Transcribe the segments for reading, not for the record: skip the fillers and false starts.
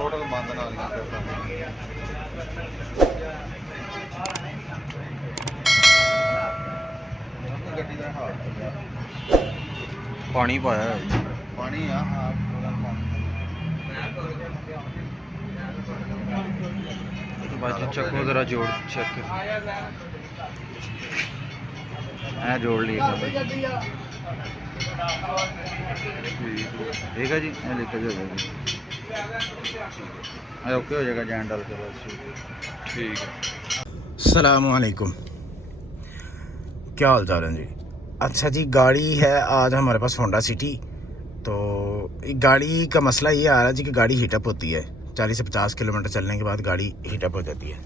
Total बंद ना गड्डी का हाल पानी पाया है पानी आ हाँ बाजू चक्को जरा जोड़ चेक मैं जोड़ लिया ठीक है जी मैं लीकेज हो जाएगी ओके हो जाएगा जैन डाल के बस ठीक है। अस्सलामुअलैकुम, क्या हाल चाल है जी। अच्छा जी, गाड़ी है आज हमारे पास होंडा सिटी। तो गाड़ी का मसला ये आ रहा है जी कि गाड़ी हीटअप होती है। 40 से 50 किलोमीटर चलने के बाद गाड़ी हीटअप हो जाती है।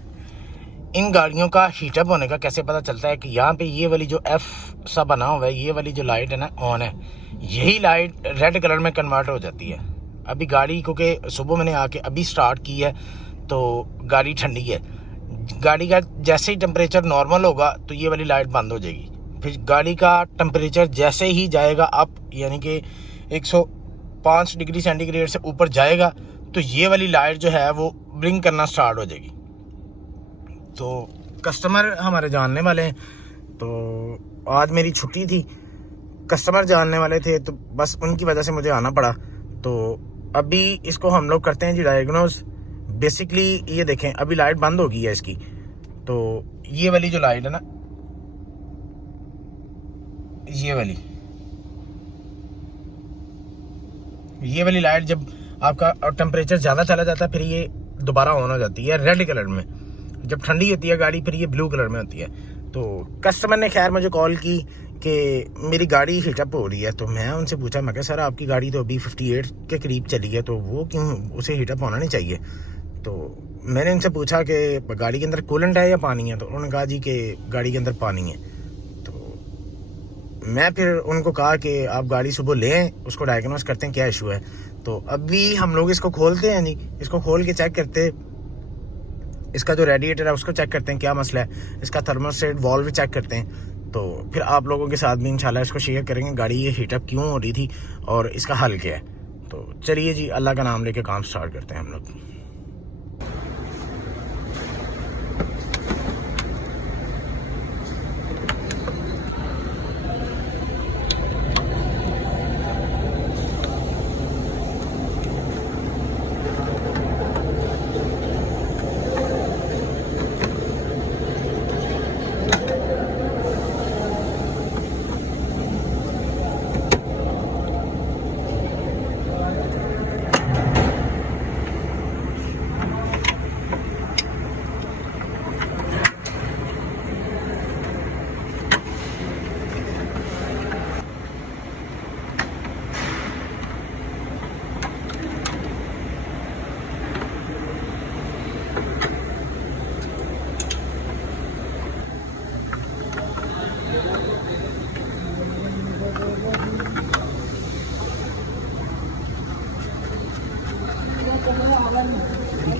इन गाड़ियों का हीटअप होने का कैसे पता चलता है कि यहाँ पे ये वाली जो एफ सा बना हुआ है, ये वाली जो लाइट है ना ऑन है, यही लाइट रेड कलर में कन्वर्ट हो जाती है। अभी गाड़ी क्योंकि सुबह मैंने आके अभी स्टार्ट की है तो गाड़ी ठंडी है। गाड़ी का जैसे ही टेम्परेचर नॉर्मल होगा तो ये वाली लाइट बंद हो जाएगी। फिर गाड़ी का टेम्परेचर जैसे ही जाएगा अप, यानी कि 105 डिग्री सेंटीग्रेड से ऊपर जाएगा तो ये वाली लाइट जो है वो ब्लिंक करना स्टार्ट हो जाएगी। तो कस्टमर हमारे जानने वाले हैं, तो आज मेरी छुट्टी थी, कस्टमर जानने वाले थे, तो बस उनकी वजह से मुझे आना पड़ा। तो अभी इसको हम लोग करते हैं जी डायग्नोज। बेसिकली ये देखें, अभी लाइट बंद हो गई है इसकी। तो ये वाली जो लाइट है ना, ये वाली लाइट जब आपका टेम्परेचर ज़्यादा चला जाता है फिर ये दोबारा ऑन हो जाती है रेड कलर में। जब ठंडी होती है गाड़ी फिर ये ब्लू कलर में होती है। तो कस्टमर ने खैर मुझे कॉल की कि मेरी गाड़ी हीटअप हो रही है। तो मैं उनसे पूछा, मैं कहा सर आपकी गाड़ी तो अभी 58 के करीब चली है, तो वो क्यों, उसे हीटअप होना नहीं चाहिए। तो मैंने इनसे पूछा कि गाड़ी के अंदर कूलेंट है या पानी है। तो उन्होंने कहा जी कि गाड़ी के अंदर पानी है। तो मैं फिर उनको कहा कि आप गाड़ी सुबह लें, उसको डायग्नोस करते हैं क्या इशू है। तो अभी हम लोग इसको खोलते हैं जी, इसको खोल के चेक करते, इसका जो रेडिएटर है उसको चेक करते हैं क्या मसला है, इसका थर्मोस्टेट वॉल्व चेक करते हैं। तो फिर आप लोगों के साथ भी इंशाल्लाह इसको शेयर करेंगे गाड़ी ये हीटअप क्यों हो रही थी और इसका हल क्या है। तो चलिए जी, अल्लाह का नाम लेके काम स्टार्ट करते हैं हम लोग।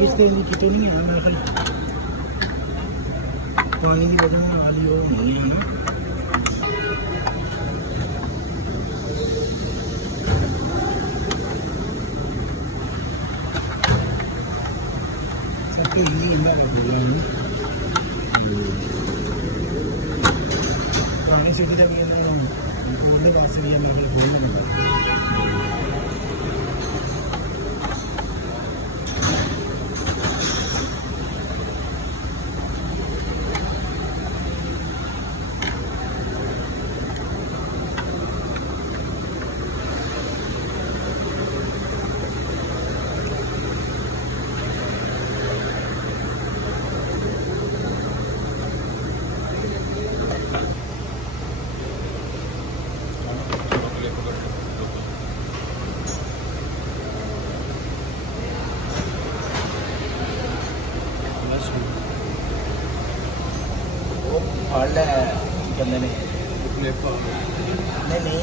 इसके नीचे तो नहीं है मेरे ख्याल, पानी की वजह वाली वो नहीं है ना। सबके हिंदी इंदा कर दिया है पानी से भी जब ये नहीं बोलने का से भी मेरे बोलने में फाड़ लिया है बंदे ने। नहीं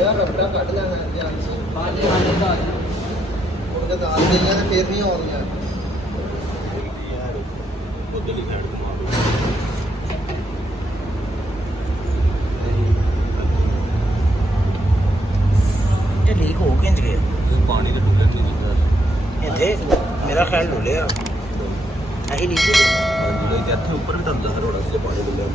ਯਾਰ ਰਬੜਾ ਕੱਢ ਲੈਣਾ ਧਿਆਨ ਸੀ ਉਹਦੇ ਨਾਲ ਗਈਆਂ ਤੇ ਫੇਰ ਨਹੀਂ ਆਉਂਦੀਆਂ ਇਹ ਲੀਕ ਹੋ ਕਿੰਜ ਗਿਆ ਪਾਣੀ ਦੇ ਡੁੱਲੇ ਸੀ ਇੱਥੇ ਮੇਰਾ ਖਿਆਲ ਡੁੱਲਿਆ ਆਹੀ ਲੀਕ ਹੋ ਗਿਆ ਜਿਹੜੇ ਇੱਥੇ ਉੱਪਰ ਵੀ ਦੰਦਾ ਹਰੋੜਾ ਸੀ ਪਾਣੀ ਡੁੱਲਿਆ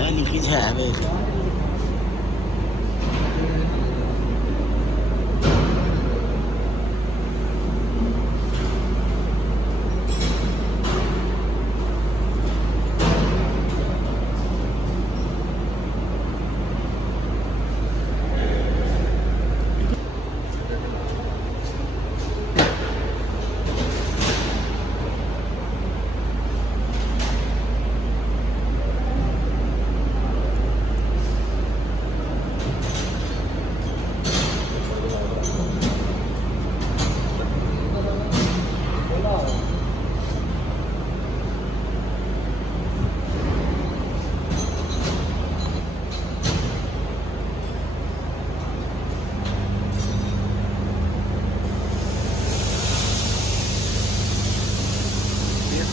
ਇਹ ਲੀਕੇਜ ਹੈ ਵੇ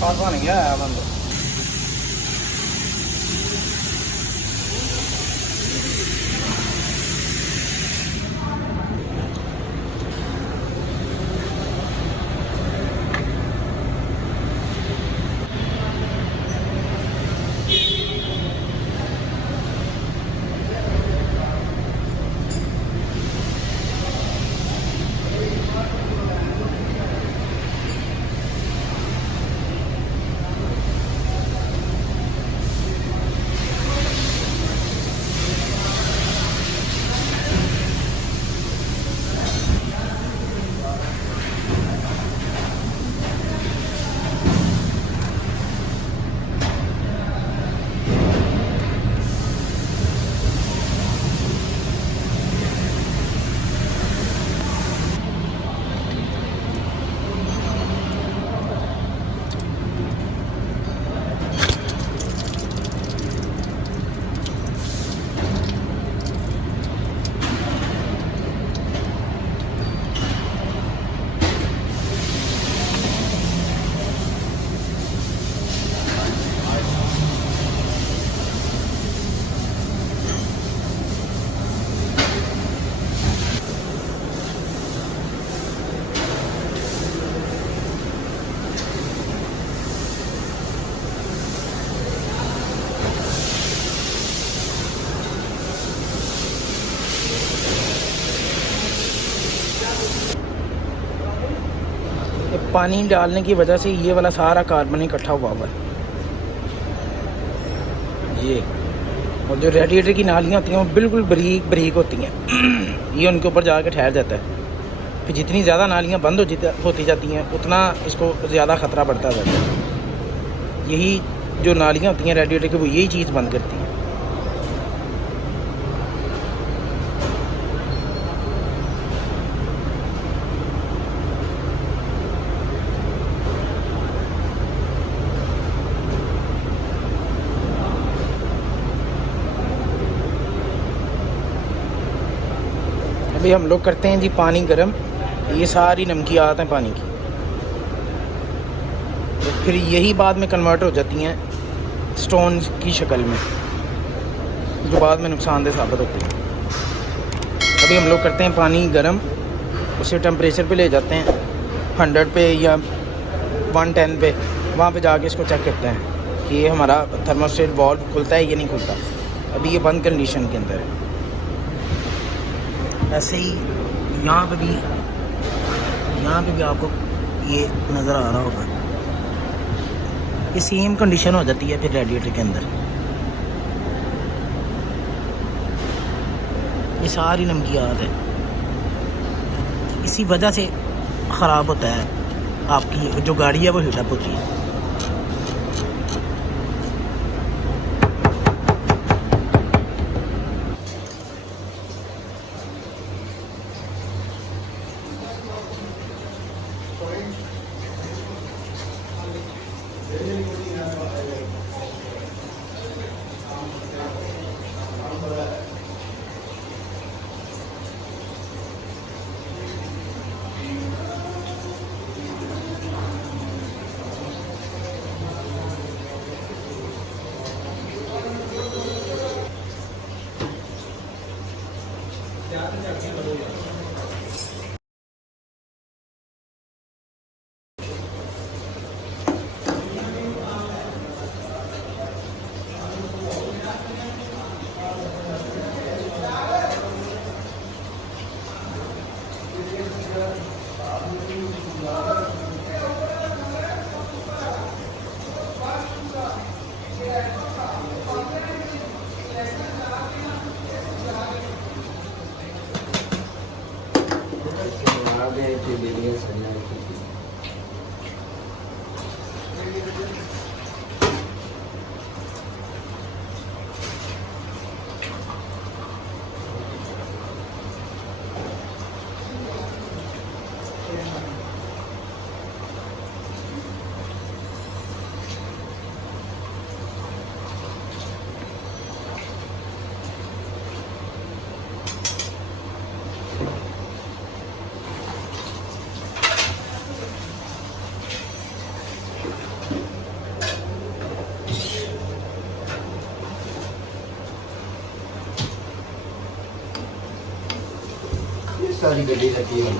पास बन गया है बंद पानी डालने की वजह से ये वाला सारा कार्बन इकट्ठा हुआ है ये। और जो रेडिएटर की नालियाँ होती हैं वो बिल्कुल बारीक बारीक होती हैं ये उनके ऊपर जाकर ठहर जाता है। फिर जितनी ज़्यादा नालियाँ बंद होती जाती हैं उतना इसको ज़्यादा ख़तरा बढ़ता जाता है। यही जो नालियाँ होती हैं रेडिएटर की वो यही चीज़ बंद करती हैं। अभी हम लोग करते हैं जी पानी गर्म। ये सारी नमकी आदत है पानी की, तो फिर यही बाद में कन्वर्ट हो जाती हैं स्टोन की शक्ल में, जो बाद में नुकसानदेह साबित होती है। अभी हम लोग करते हैं पानी गर्म, उसे टेम्परेचर पे ले जाते हैं 100 पे या 110 पे। वहाँ पे जाके इसको चेक करते हैं कि ये हमारा थर्मोस्टेट वाल्व खुलता है या नहीं खुलता। अभी ये बंद कंडीशन के अंदर है। ऐसे ही यहाँ पे भी आपको ये नज़र आ रहा होगा, ये सेम कंडीशन हो जाती है फिर रेडिएटर के अंदर। ये सारी नमकी आदत है, इसी वजह से ख़राब होता है आपकी जो गाड़ी है वो हीटअप होती है। सारी गड्डी रखी है।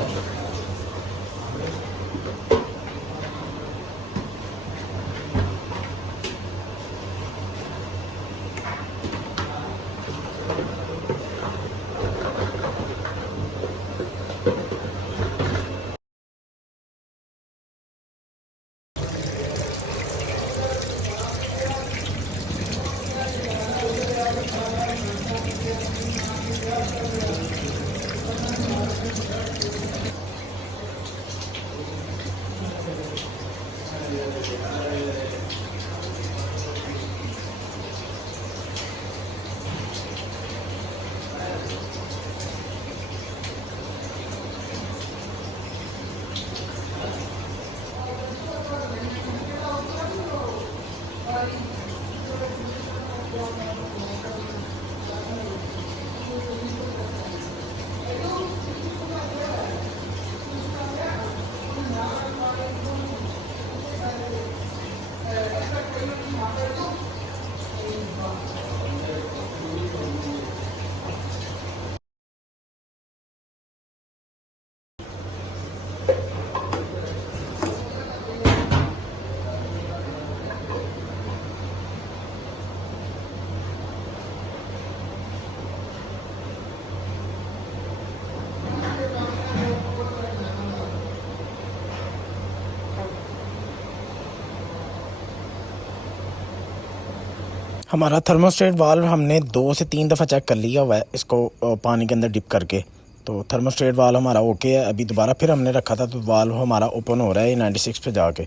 हमारा थर्मोस्टेट वाल्व हमने 2 से 3 दफ़ा चेक कर लिया हुआ है इसको पानी के अंदर डिप करके। तो थर्मोस्टेट वाल्व हमारा ओके है। अभी दोबारा फिर हमने रखा था तो वाल्व हमारा ओपन हो रहा है 96 पे जाके।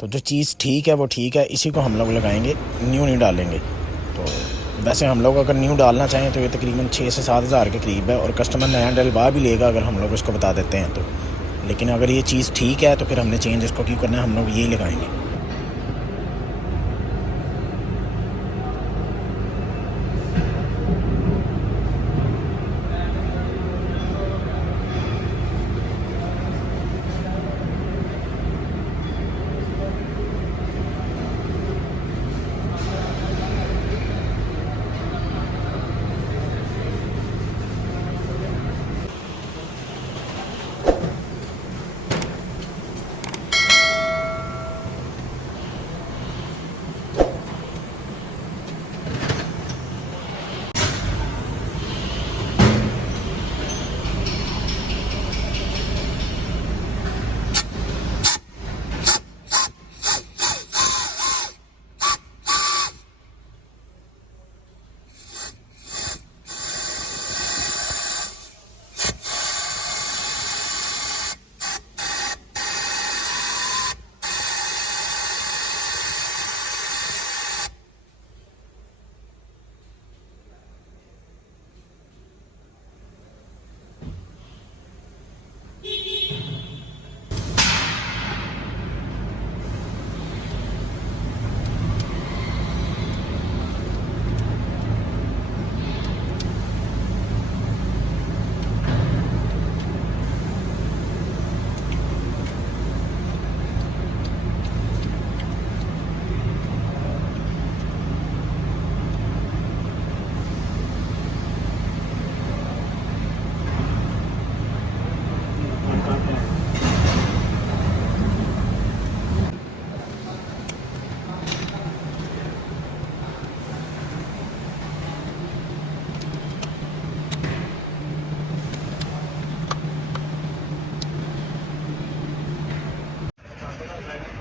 तो जो चीज़ ठीक है वो ठीक है, इसी को हम लोग लगाएंगे, न्यू नहीं डालेंगे। तो वैसे हम लोग अगर न्यू डालना चाहें तो ये तकरीबन 6 से 7 हज़ार के करीब है, और कस्टमर नया डलवा भी लेगा अगर हम लोग उसको बता देते हैं तो। लेकिन अगर ये चीज़ ठीक है तो फिर हमने चेंज इसको क्यों करना है, हम लोग यही लगाएंगे।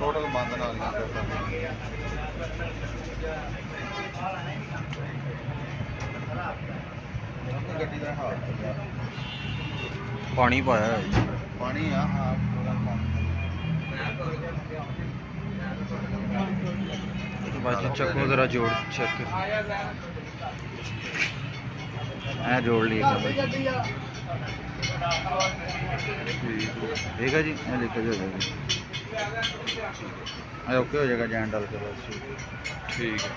ਟੋਟਲ ਬੰਦ ਨਾਲ ਗੱਡੀ ਦਾ ਹਾਲ ਪਾਣੀ ਪਾਇਆ ਹੈ ਜੀ। ਪਾਣੀ ਆ ਹਾਂ ਬਾਜੀ ਚੱਕੋ ਜ਼ਰਾ ਜੋੜ ਚੈੱਕ ਐ ਜੋੜ ਲਈ ठीक है जी ये लिख के हो जाएगा ओके हो जाएगा जैन डाल के बस ठीक है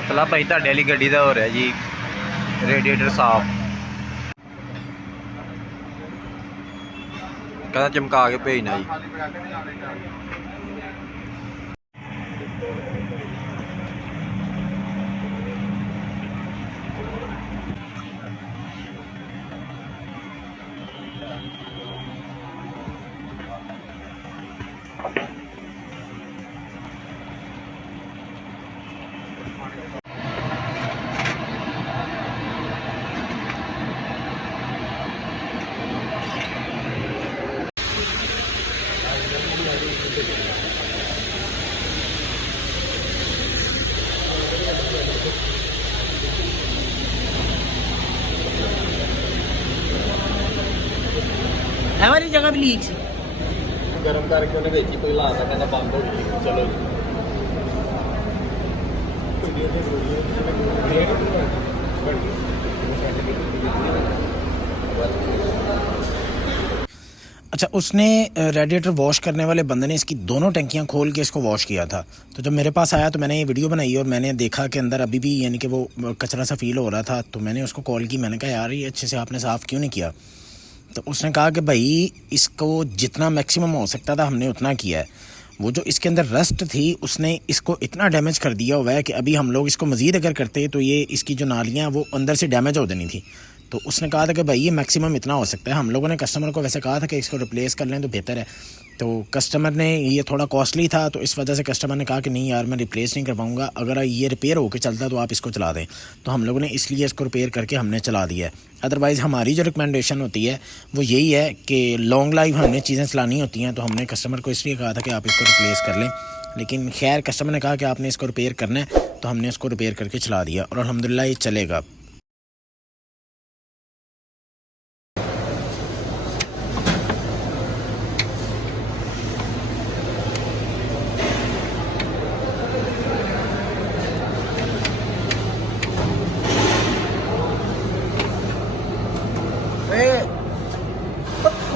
ਅਤਲਾ ਭਾਈ ਤੁਹਾਡੇ ਵਾਲੀ ਗੱਡੀ ਦਾ ਹੋ ਰਿਹਾ ਜੀ ਰੇਡੀਏਟਰ ਸਾਫ ਕਹਿੰਦਾ ਚਮਕਾ ਕੇ ਭੇਜਣਾ ਜੀ हमारी जगह भी लीक सी ਗਰਮ ਕਰਕੇ ਉਹਨੇ ਵਿੱਚ ਹੀ ਕੋਈ ਲਾਤਾ ਕਹਿੰਦਾ ਬੰਦ ਹੋ ਗਈ ਚਲੋ अच्छा, उसने रेडिएटर वॉश करने वाले बंदे ने इसकी दोनों टंकियां खोल के इसको वॉश किया था। तो जब मेरे पास आया तो मैंने ये वीडियो बनाई और मैंने देखा कि अंदर अभी भी यानी कि वो कचरा सा फील हो रहा था। तो मैंने उसको कॉल की, मैंने कहा यार ये अच्छे से आपने साफ़ क्यों नहीं किया। तो उसने कहा कि भाई इसको जितना मैक्सिमम हो सकता था हमने उतना किया है। वो जो इसके अंदर रस्ट थी उसने इसको इतना डैमेज कर दिया हुआ है कि अभी हम लोग इसको मज़ीद अगर करते तो ये इसकी जो नालियाँ वो अंदर से डैमेज हो देनी थी। तो उसने कहा था कि भाई ये मैक्सिमम इतना हो सकता है। हम लोगों ने कस्टमर को वैसे कहा था कि इसको रिप्लेस कर लें तो बेहतर है। तो कस्टमर ने, ये थोड़ा कॉस्टली था तो इस वजह से कस्टमर ने कहा कि नहीं यार मैं रिप्लेस नहीं कर पाऊँगा, अगर ये रिपेयर होकर चलता तो आप इसको चला दें। तो हम लोगों ने इसलिए इसको रिपेयर करके हमने चला दिया है। अदरवाइज़ हमारी जो रिकमेंडेशन होती है वो यही है कि लॉन्ग लाइफ हमें चीज़ें चलानी होती हैं। तो हमने कस्टमर को इसलिए कहा था कि आप इसको रिप्लेस कर लें, लेकिन खैर कस्टमर ने कहा कि आपने इसको रिपेयर करना है तो हमने इसको रिपेयर करके चला दिया और अल्हम्दुलिल्लाह ये चलेगा।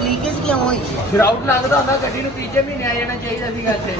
लीकेज क्यों हुई ਸ਼ਰਾਊਟ ਲੱਗਦਾ ਹੁੰਦਾ ਗੱਡੀ ਨੂੰ ਤੀਜੇ ਮਹੀਨੇ ਆ ਜਾਣਾ ਚਾਹੀਦਾ ਸੀਗਾ ਇੱਥੇ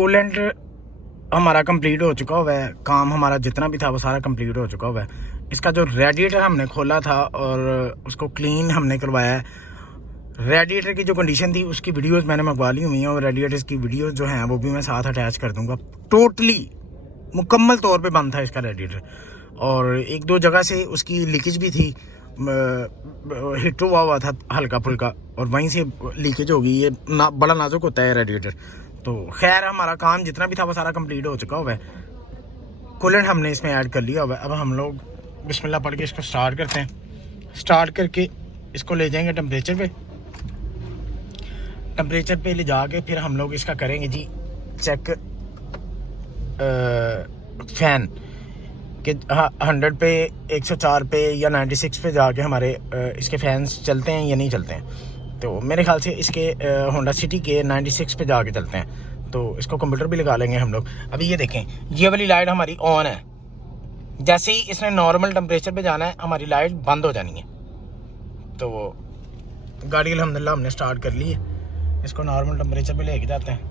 कूलेंट हमारा कंप्लीट हो चुका हुआ है, काम हमारा जितना भी था वो सारा कंप्लीट हो चुका हुआ है। इसका जो रेडिएटर हमने खोला था और उसको क्लीन हमने करवाया है। रेडिएटर की जो कंडीशन थी उसकी वीडियोस मैंने मंगवा ली हुई हैं और रेडिएटर्स की वीडियोस जो हैं वो भी मैं साथ अटैच कर दूंगा। टोटली मुकम्मल तौर पे बंद था इसका रेडिएटर और एक दो जगह से उसकी लीकेज भी थी, हिट हुआ था हल्का फुल्का और वहीं से लीकेज हो गई। ये बड़ा नाजुक होता है रेडिएटर। तो खैर हमारा काम जितना भी था वो सारा कंप्लीट हो चुका हुआ है। कूलेंट हमने इसमें ऐड कर लिया हुआ है। अब हम लोग बिस्मिल्लाह पढ़ के इसको स्टार्ट करते हैं। स्टार्ट करके इसको ले जाएंगे टेम्परेचर पे। टेम्परेचर पे ले जाके फिर हम लोग इसका करेंगे जी चेक फैन कि 100 पे, 104 पे या 96 पे जाके हमारे इसके फैंस चलते हैं या नहीं चलते हैं। तो मेरे ख्याल से इसके होंडा सिटी के 96 पे जाके चलते हैं। तो इसको कंप्यूटर भी लगा लेंगे हम लोग। अभी ये देखें, ये वाली लाइट हमारी ऑन है। जैसे ही इसने नॉर्मल टेम्परेचर पे जाना है हमारी लाइट बंद हो जानी है। तो वो गाड़ी अल्हम्दुलिल्लाह हमने स्टार्ट कर ली है। इसको नॉर्मल टेम्परेचर पे लेके जाते हैं।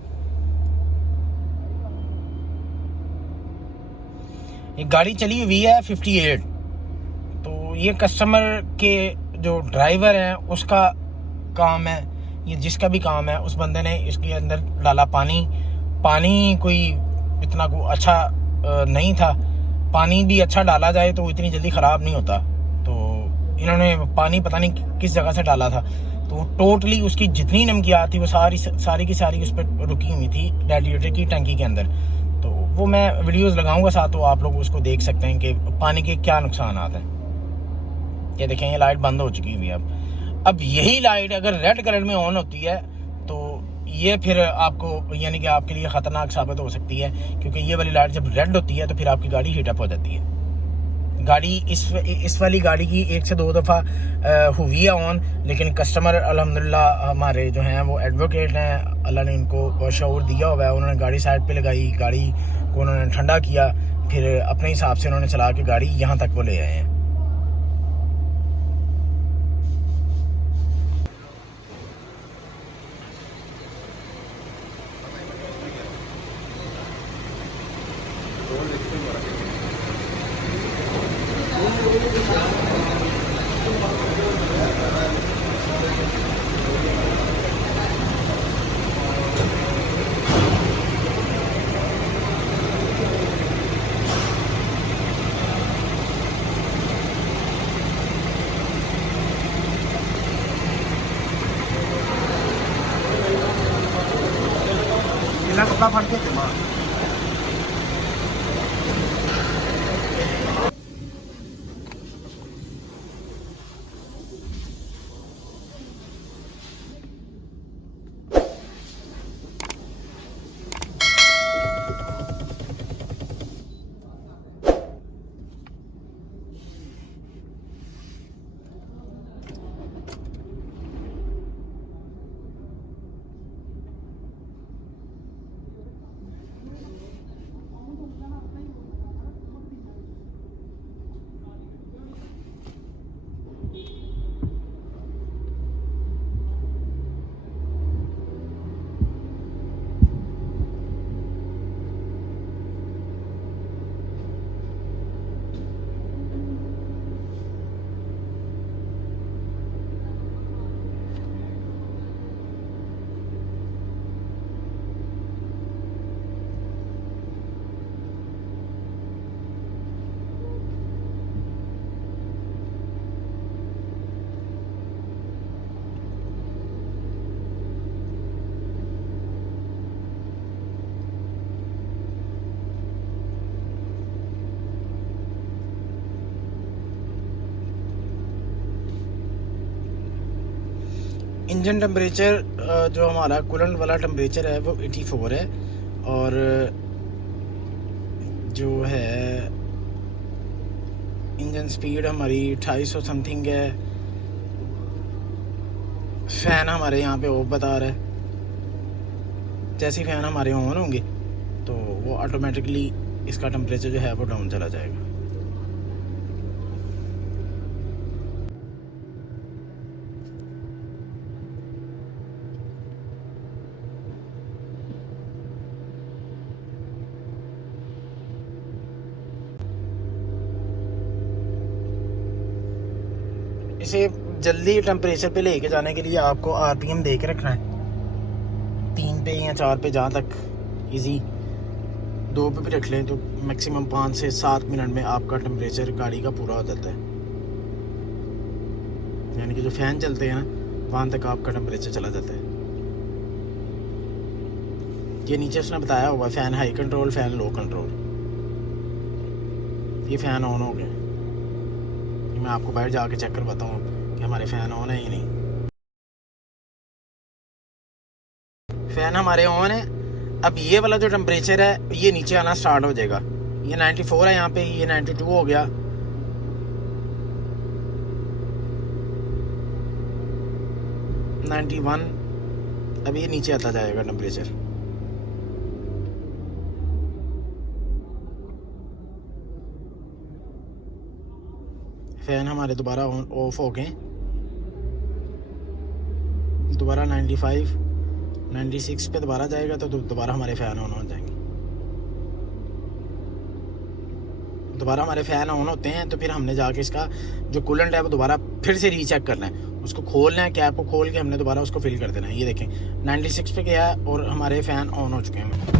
ये गाड़ी चली हुई है 58। तो ये कस्टमर के जो ड्राइवर हैं उसका काम है, ये जिसका भी काम है उस बंदे ने इसके अंदर डाला पानी कोई इतना को अच्छा नहीं था। पानी भी अच्छा डाला जाए तो इतनी जल्दी ख़राब नहीं होता। तो इन्होंने पानी पता नहीं किस जगह से डाला था। तो टोटली उसकी जितनी नमकियात थी वो सारी की सारी उस पर रुकी हुई थी रेडिएटर की टंकी के अंदर। तो वो मैं वीडियोस लगाऊंगा साथ, तो आप लोग उसको देख सकते हैं कि पानी के क्या नुकसान आते हैं। ये देखें, ये लाइट बंद हो चुकी हुई है। अब यही लाइट अगर रेड कलर में ऑन होती है तो ये फिर आपको यानी कि आपके लिए ख़तरनाक साबित हो सकती है, क्योंकि ये वाली लाइट जब रेड होती है तो फिर आपकी गाड़ी हीटअप हो जाती है। गाड़ी इस वाली गाड़ी की 1 से 2 दफ़ा हुई है ऑन, लेकिन कस्टमर अल्हम्दुलिल्लाह हमारे जो हैं वो एडवोकेट हैं, अल्लाह ने इनको शऊर दिया हुआ है। उन्होंने गाड़ी साइड पे लगाई, गाड़ी को उन्होंने ठंडा किया, फिर अपने हिसाब से उन्होंने चला के गाड़ी यहाँ तक वो ले आए हैं। कपड़ा फट के इंजन टेम्परेचर जो हमारा कूलेंट वाला टेम्परेचर है वो 84 है और जो है इंजन स्पीड हमारी 250 समथिंग है। फ़ैन हमारे यहाँ पे ऑफ बता रहा है। जैसे फ़ैन हमारे ऑन होंगे तो वो ऑटोमेटिकली इसका टेम्परेचर जो है वो डाउन चला जाएगा। इसे जल्दी टेम्परेचर पे लेके जाने के लिए आपको आरपीएम दे के रखना है 3 पे या 4 पे, जहाँ तक इजी 2 पे भी रख लें तो मैक्सिमम 5 से 7 मिनट में आपका टेम्परेचर गाड़ी का पूरा हो जाता है। यानी कि जो फ़ैन चलते हैं ना वहाँ तक आपका टेम्परेचर चला जाता है। ये नीचे उसने बताया हुआ फ़ैन हाई कंट्रोल, फ़ैन लो कंट्रोल। ये फ़ैन ऑन हो गया, मैं आपको बाहर जाके चेक करवाता हूँ कि हमारे फ़ैन ऑन है या नहीं। फ़ैन हमारे ऑन है। अब ये वाला जो टेम्परेचर है ये नीचे आना स्टार्ट हो जाएगा। ये 94 है यहाँ पे, ये 92 हो गया, 91। अब ये नीचे आता जाएगा टेम्परेचर। फ़ैन हमारे दोबारा ऑफ हो गए, दोबारा 95 96 पे दोबारा जाएगा तो दोबारा हमारे फ़ैन ऑन हो जाएंगे। दोबारा हमारे फ़ैन ऑन होते हैं तो फिर हमने जाके इसका जो कूलेंट है वो दोबारा फिर से रीचेक करना है, उसको खोलना है, कैप को खोल के हमने दोबारा उसको फिल कर देना है। ये देखें 96 पे गया है और हमारे फ़ैन ऑन हो चुके हैं।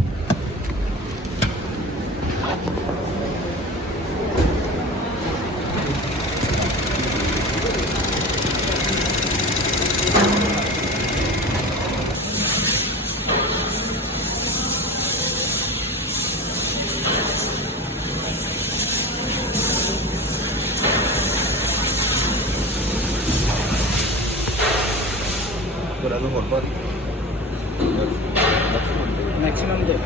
मैक्सिमम दे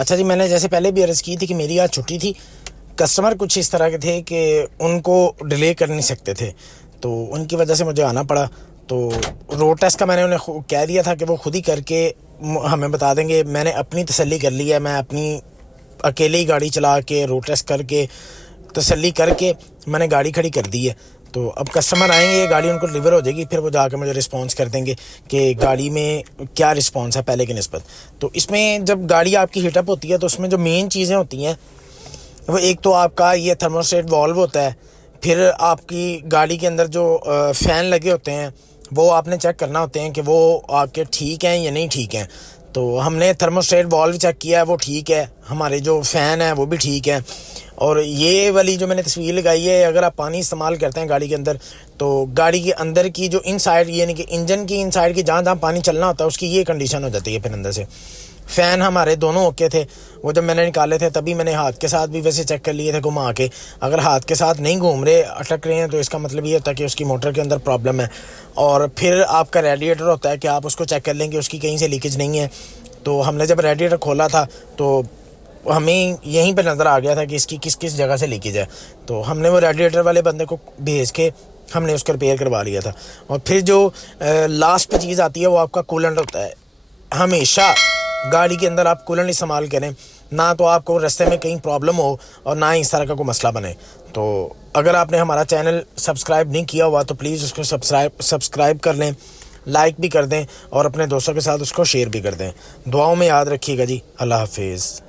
अच्छा जी, मैंने जैसे पहले भी अर्ज़ की थी कि मेरी आज छुट्टी थी। कस्टमर कुछ इस तरह के थे कि उनको डिले कर नहीं सकते थे, तो उनकी वजह से मुझे आना पड़ा। तो रोड टेस्ट का मैंने उन्हें कह दिया था कि वो खुद ही करके हमें बता देंगे। मैंने अपनी तसल्ली कर ली है, मैं अपनी अकेले ही गाड़ी चला के रोड टेस्ट करके तसल्ली करके मैंने गाड़ी खड़ी कर दी है। तो अब कस्टमर आएंगे, गाड़ी उनको डिलीवर हो जाएगी, फिर वो जाके मुझे रिस्पांस कर देंगे कि गाड़ी में क्या रिस्पांस है पहले की निस्बत। तो इसमें जब गाड़ी आपकी हीटअप होती है तो उसमें जो मेन चीज़ें होती हैं वो एक तो आपका ये थर्मोस्टेट वाल्व होता है, फिर आपकी गाड़ी के अंदर जो फ़ैन लगे होते हैं वो आपने चेक करना होते हैं कि वो आपके ठीक हैं या नहीं ठीक हैं। तो हमने थर्मोस्टेट वाल्व चेक किया है, वो ठीक है, हमारे जो फ़ैन है वो भी ठीक है। और ये वाली जो मैंने तस्वीर लगाई है, अगर आप पानी इस्तेमाल करते हैं गाड़ी के अंदर तो गाड़ी के अंदर की जो इनसाइड यानी कि इंजन की इनसाइड की जहाँ जहाँ पानी चलना होता है उसकी ये कंडीशन हो जाती है। फिर अंदर से फ़ैन हमारे दोनों ओके थे, वो जब मैंने निकाले थे तभी मैंने हाथ के साथ भी वैसे चेक कर लिए थे घुमा के। अगर हाथ के साथ नहीं घूम रहे, अटक रहे हैं, तो इसका मतलब ये होता है कि उसकी मोटर के अंदर प्रॉब्लम है। और फिर आपका रेडिएटर होता है कि आप उसको चेक कर लेंगे उसकी कहीं से लीकेज नहीं है। तो हमने जब रेडिएटर खोला था तो हमें यहीं पे नज़र आ गया था कि इसकी किस किस जगह से लीकेज है। तो हमने वो रेडिएटर वाले बंदे को भेज के हमने उसका रिपेयर करवा लिया था। और फिर जो लास्ट पे चीज़ आती है वो आपका कूलेंट होता है। हमेशा गाड़ी के अंदर आप कूलेंट इस्तेमाल करें, ना तो आपको रास्ते में कहीं प्रॉब्लम हो और ना ही इस तरह का कोई मसला बने। तो अगर आपने हमारा चैनल सब्सक्राइब नहीं किया हुआ तो प्लीज़ उसको सब्सक्राइब कर लें, लाइक भी कर दें और अपने दोस्तों के साथ उसको शेयर भी कर दें। दुआओं में याद रखिएगा जी। अल्लाह हाफिज़।